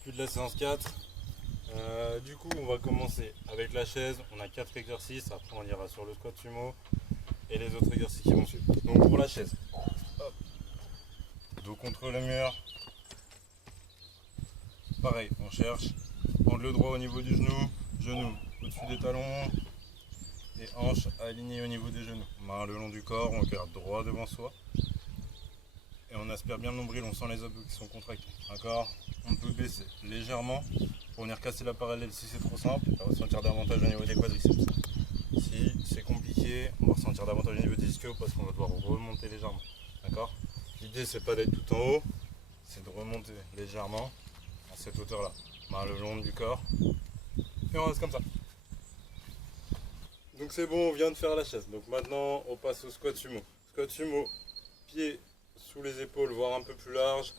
circuit de la séance 4. Du coup, on va commencer avec la chaise. On a 4 exercices. Après, on ira sur le squat sumo et les autres exercices qui vont suivre. Donc, pour la chaise, hop. Dos contre le mur. Pareil, on cherche. Angle droit au niveau du genou au-dessus des talons et hanches alignées au niveau des genoux. Main le long du corps, on regarde droit devant soi. Et on aspire bien le nombril, on sent les abdos qui sont contractés. D'accord? On peut baisser légèrement pour venir casser la parallèle si c'est trop simple. On va ressentir davantage au niveau des quadriceps. Si c'est compliqué, on va ressentir davantage au niveau des ischios parce qu'on va devoir remonter légèrement. D'accord? L'idée c'est pas d'être tout en haut, c'est de remonter légèrement à cette hauteur-là. Main le long du corps. Et on reste comme ça. Donc c'est bon, on vient de faire la chaise. Donc maintenant on passe au squat sumo. Squat sumo, pied sous les épaules, voire un peu plus large.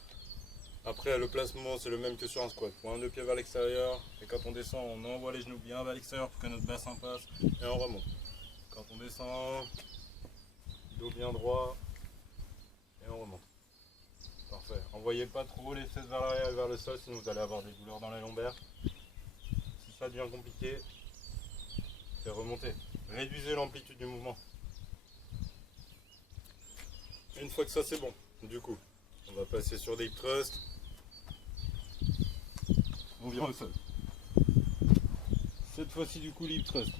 Après le placement c'est le même que sur un squat. Pointe de pied vers l'extérieur. Et quand on descend, on envoie les genoux bien vers l'extérieur pour que notre bassin passe. Et on remonte. Quand on descend, dos bien droit. Et on remonte. Parfait. Envoyez pas trop les fesses vers l'arrière et vers le sol, sinon vous allez avoir des douleurs dans les lombaires. Si ça devient compliqué, c'est remonter. Réduisez l'amplitude du mouvement. Une fois que ça c'est bon, du coup, on va passer sur des hip thrusts. On vient au sol. Cette fois-ci du coup les hip thrusts,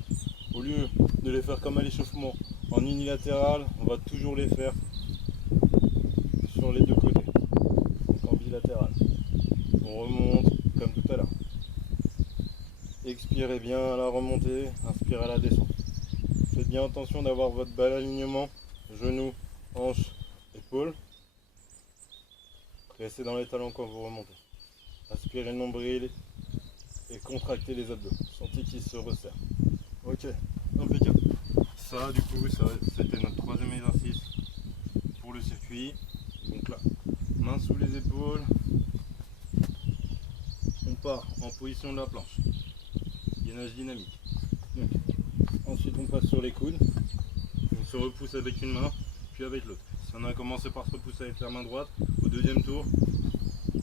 au lieu de les faire comme à l'échauffement en unilatéral, on va toujours les faire sur les deux côtés, donc en bilatéral. On remonte comme tout à l'heure. Expirez bien à la remontée, inspirez à la descente. Faites bien attention d'avoir votre bel alignement, genoux, hanches, épaules. Restez dans les talons quand vous remontez. Aspirez le nombril et contractez les abdos. Sentez qu'ils se resserrent. Ok, impeccable. Ça, du coup, c'était notre troisième exercice pour le circuit. Donc là, main sous les épaules. On part en position de la planche. Gainage dynamique. Donc, ensuite, on passe sur les coudes. On se repousse avec une main, puis avec l'autre. Si on a commencé par se repousser avec la main droite, au deuxième tour,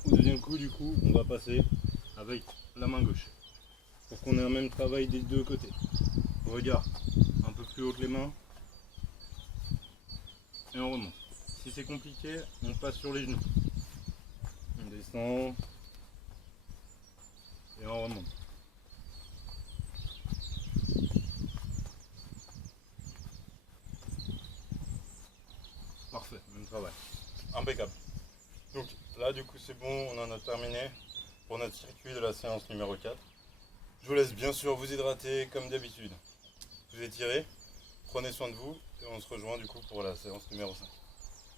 au deuxième coup, du coup, on va passer avec la main gauche. Pour qu'on ait un même travail des deux côtés. Regard un peu plus haut que les mains. Et on remonte. Si c'est compliqué, on passe sur les genoux. On descend. Et on remonte. Parfait, même travail. Impeccable. Donc là du coup c'est bon, on en a terminé pour notre circuit de la séance numéro 4. Je vous laisse bien sûr vous hydrater comme d'habitude. Vous étirez, prenez soin de vous et on se rejoint du coup pour la séance numéro 5.